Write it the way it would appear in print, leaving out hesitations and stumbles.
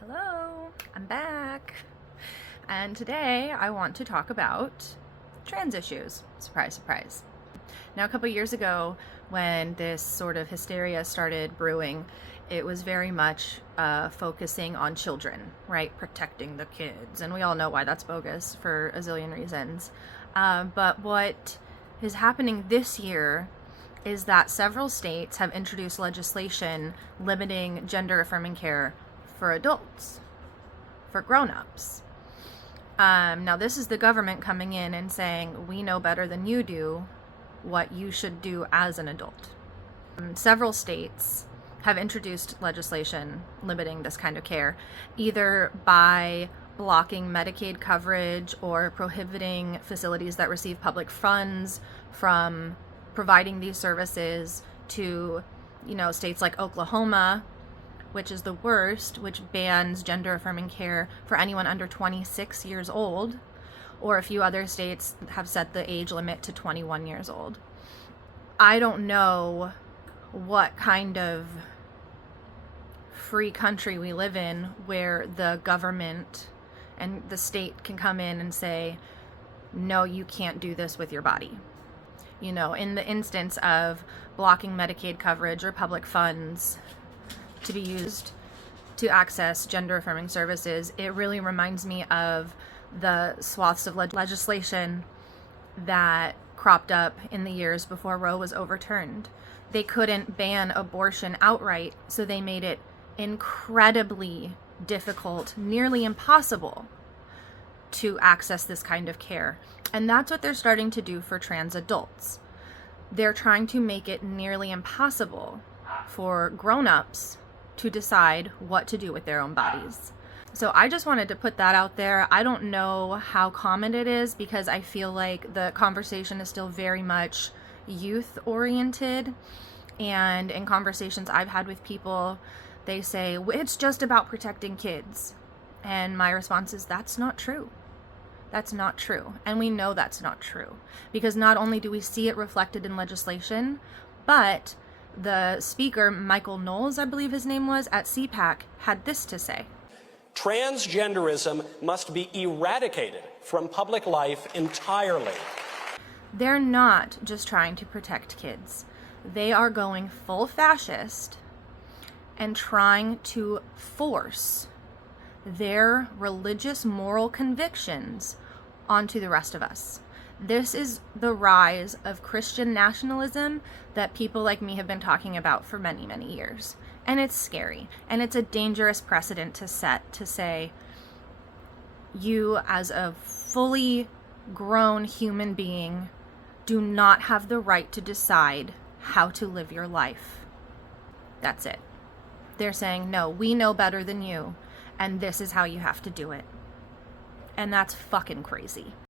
Hello, I'm back. And today I want to talk about trans issues. Surprise, surprise. Now, a couple years ago, when this sort of hysteria started brewing, it was very much focusing on children, right? Protecting the kids. And we all know why that's bogus for a zillion reasons. But what is happening this year is that several states have introduced legislation limiting gender-affirming care for adults, for grown-ups. Now this is the government coming in and saying, we know better than you do what you should do as an adult. Several states have introduced legislation limiting this kind of care, either by blocking Medicaid coverage or prohibiting facilities that receive public funds from providing these services to, states like Oklahoma, which is the worst, which bans gender-affirming care for anyone under 26 years old, or a few other states have set the age limit to 21 years old. I don't know what kind of free country we live in where the government and the state can come in and say, no, you can't do this with your body. In the instance of blocking Medicaid coverage or public funds to be used to access gender-affirming services, it really reminds me of the swaths of legislation that cropped up in the years before Roe was overturned. They couldn't ban abortion outright, so they made it incredibly difficult, nearly impossible, to access this kind of care. And that's what they're starting to do for trans adults. They're trying to make it nearly impossible for grown-ups to decide what to do with their own bodies. So I just wanted to put that out there. I don't know how common it is because I feel like the conversation is still very much youth-oriented. And in conversations I've had with people, they say, it's just about protecting kids. And my response is, that's not true. That's not true. And we know that's not true. Because not only do we see it reflected in legislation, but the speaker, Michael Knowles, I believe his name was, at CPAC, had this to say. Transgenderism must be eradicated from public life entirely. They're not just trying to protect kids. They are going full fascist and trying to force their religious moral convictions onto the rest of us. This is the rise of Christian nationalism that people like me have been talking about for many, many years. And it's scary. And it's a dangerous precedent to set, to say, you as a fully grown human being do not have the right to decide how to live your life. That's it. They're saying, no, we know better than you, and this is how you have to do it. And that's fucking crazy.